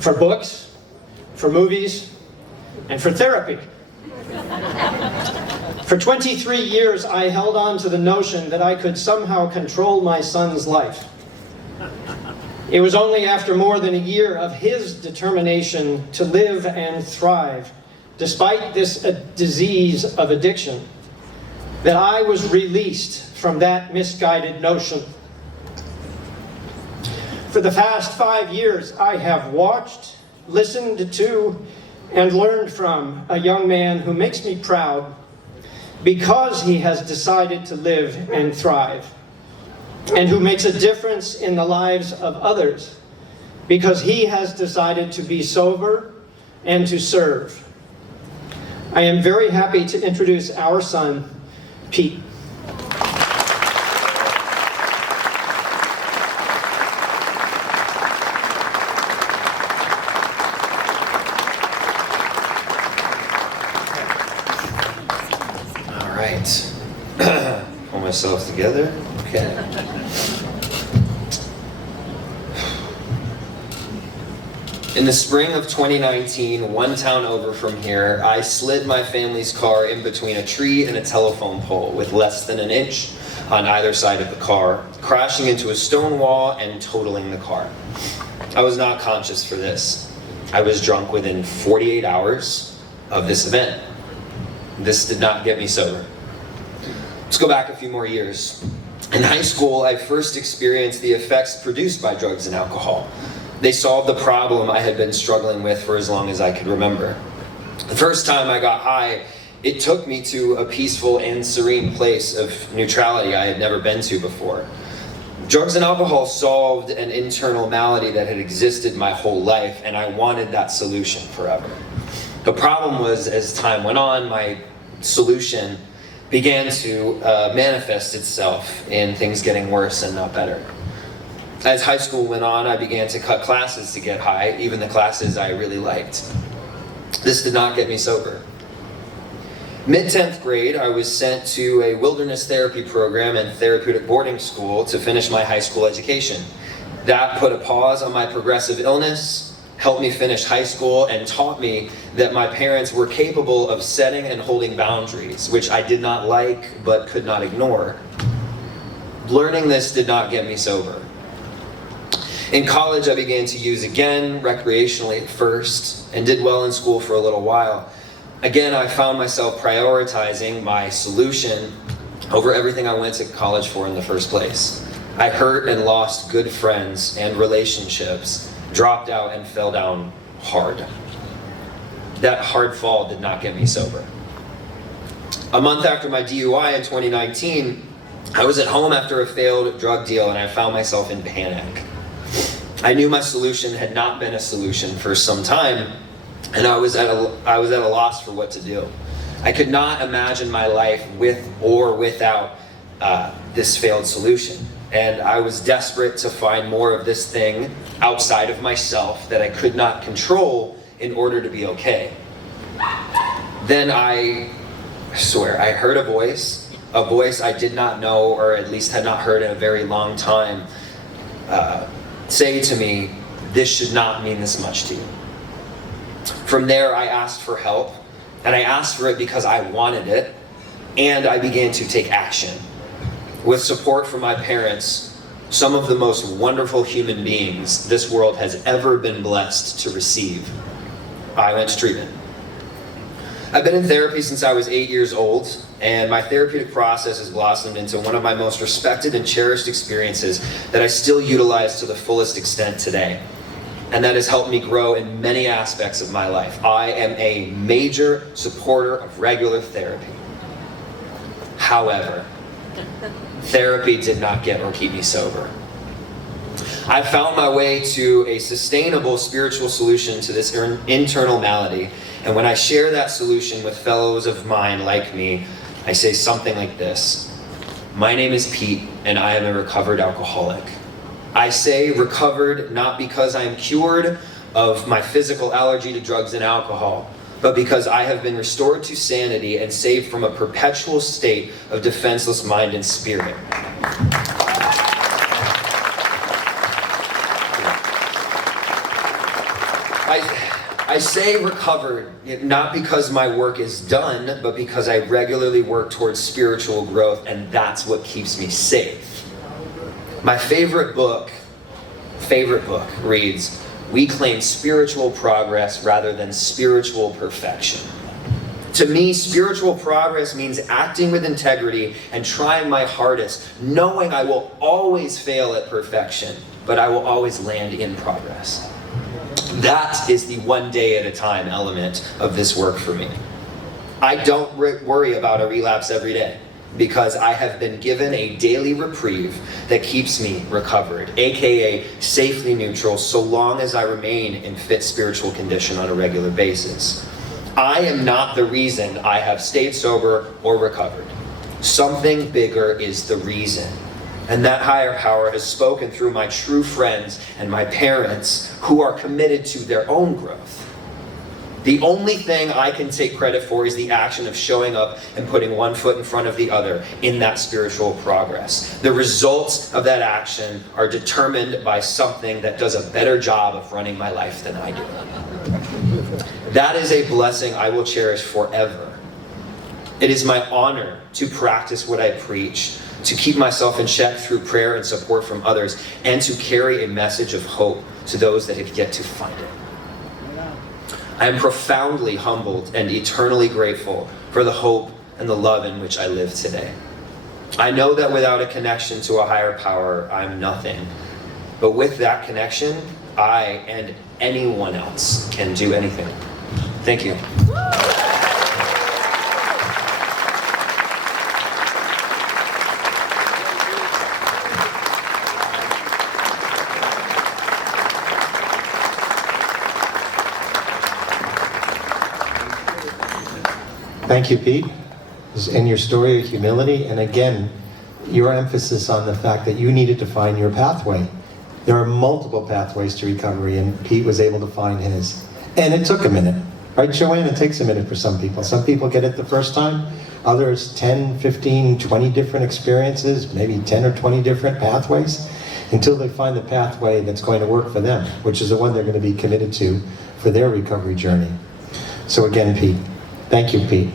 for books, for movies, and for therapy. For 23 years, I held on to the notion that I could somehow control my son's life. It was only after more than a year of his determination to live and thrive, despite this disease of addiction, that I was released from that misguided notion. For the past 5 years, I have watched, listened to, and learned from a young man who makes me proud because he has decided to live and thrive, and who makes a difference in the lives of others because he has decided to be sober and to serve. I am very happy to introduce our son, Pete. All right. Pull myself together. Okay. In the spring of 2019, one town over from here, I slid my family's car in between a tree and a telephone pole with less than an inch on either side of the car, crashing into a stone wall and totaling the car. I was not conscious for this. I was drunk within 48 hours of this event. This did not get me sober. Let's go back a few more years. In high school, I first experienced the effects produced by drugs and alcohol. They solved the problem I had been struggling with for as long as I could remember. The first time I got high, it took me to a peaceful and serene place of neutrality I had never been to before. Drugs and alcohol solved an internal malady that had existed my whole life, and I wanted that solution forever. The problem was, as time went on, my solution began to manifest itself in things getting worse and not better. As high school went on, I began to cut classes to get high, even the classes I really liked. This did not get me sober. Mid-10th grade, I was sent to a wilderness therapy program and therapeutic boarding school to finish my high school education. That put a pause on my progressive illness, helped me finish high school, and taught me that my parents were capable of setting and holding boundaries, which I did not like but could not ignore. Learning this did not get me sober. In college, I began to use again, recreationally at first, and did well in school for a little while. Again, I found myself prioritizing my solution over everything I went to college for in the first place. I hurt and lost good friends and relationships, dropped out and fell down hard. That hard fall did not get me sober. A month after my DUI in 2019, I was at home after a failed drug deal and I found myself in panic. I knew my solution had not been a solution for some time, and I was at a loss for what to do. I could not imagine my life with or without this failed solution. And I was desperate to find more of this thing outside of myself that I could not control in order to be okay. Then I swear, I heard a voice I did not know, or at least had not heard in a very long time, say to me, "This should not mean this much to you." From there, I asked for help, and I asked for it because I wanted it, and I began to take action. With support from my parents, some of the most wonderful human beings this world has ever been blessed to receive, I went to treatment. I've been in therapy since I was 8 years old, and my therapeutic process has blossomed into one of my most respected and cherished experiences that I still utilize to the fullest extent today. And that has helped me grow in many aspects of my life. I am a major supporter of regular therapy. However, therapy did not get or keep me sober. I found my way to a sustainable spiritual solution to this internal malady. And when I share that solution with fellows of mine like me, I say something like this: "My name is Pete, and I am a recovered alcoholic." I say recovered not because I am cured of my physical allergy to drugs and alcohol, but because I have been restored to sanity and saved from a perpetual state of defenseless mind and spirit. I say recovered, not because my work is done, but because I regularly work towards spiritual growth, and that's what keeps me safe. My favorite book reads, "We claim spiritual progress rather than spiritual perfection." To me, spiritual progress means acting with integrity and trying my hardest, knowing I will always fail at perfection, but I will always land in progress. That is the one day at a time element of this work for me. I don't worry about a relapse every day because I have been given a daily reprieve that keeps me recovered, aka safely neutral, so long as I remain in fit spiritual condition on a regular basis. I am not the reason I have stayed sober or recovered. Something bigger is the reason. And that higher power has spoken through my true friends and my parents who are committed to their own growth. The only thing I can take credit for is the action of showing up and putting one foot in front of the other in that spiritual progress. The results of that action are determined by something that does a better job of running my life than I do. That is a blessing I will cherish forever. It is my honor to practice what I preach, to keep myself in check through prayer and support from others, and to carry a message of hope to those that have yet to find it. I am profoundly humbled and eternally grateful for the hope and the love in which I live today. I know that without a connection to a higher power, I'm nothing. But with that connection, I and anyone else can do anything. Thank you. Thank you, Pete, and your story of humility, and again, your emphasis on the fact that you needed to find your pathway. There are multiple pathways to recovery, and Pete was able to find his. And it took a minute, right, Joanne? It takes a minute for some people. Some people get it the first time, others 10, 15, 20 different experiences, maybe 10 or 20 different pathways, until they find the pathway that's going to work for them, which is the one they're going to be committed to for their recovery journey. So again, Pete, thank you, Pete.